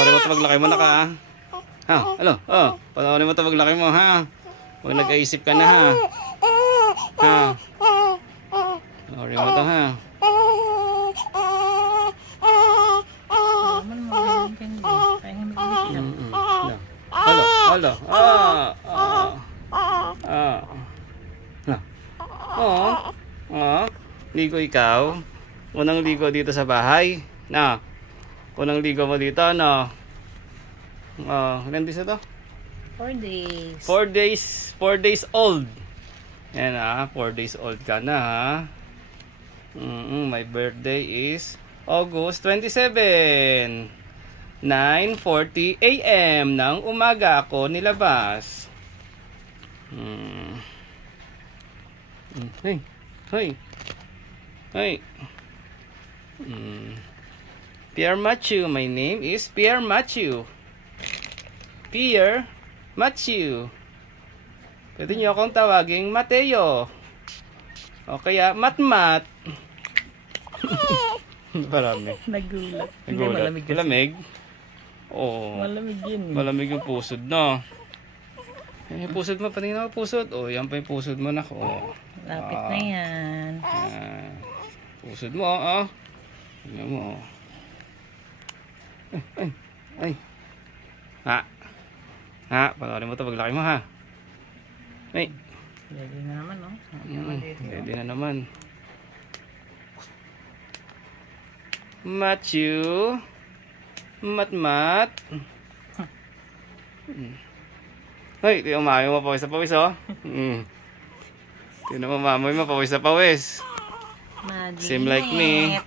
Panoorin mo ito paglaki mo na ka, ha? Ha? Ano? Oh, panoorin mo ito paglaki mo, ha? Huwag nag-aisip ka na, ha? Ha? Panoorin mo ito, ha? Alo, alo. Ligo ikaw. Unang ligo dito sa bahay. Na. Unang ligo mo dito, no? Ilan days na to? 4 days. 4 days. 4 days old. Yan, 4 days old ka na, ha? My birthday is August 27. 9:40 AM ng umaga ako nilabas. Hey. Hey. Hey. Pierre Matthew. My name is Pierre Matthew. Pierre Matthew. Pwede niyo akong tawaging Mateo. O kaya Matmat. Marami. Nagulat. Hindi, Nagulat. malamig kasi. Malamig? Oo. Malamig yun. Malamig yung pusod, no? Yung pusod mo, patingin ako pusod. Oh, yan pa yung pusod mo, nako. Lapit na yan. Pusod mo, oh. Tingnan mo, oh. Ay. Ha, panoorin mo ito paglaki mo, ha? Ay. Ready na naman, no? Ready na naman. Matthew. Matmat. Hoy, tingnan mo, mami mo, pawis na pawis, oh. Tingnan mo, mami mo, pawis na pawis. Same like me.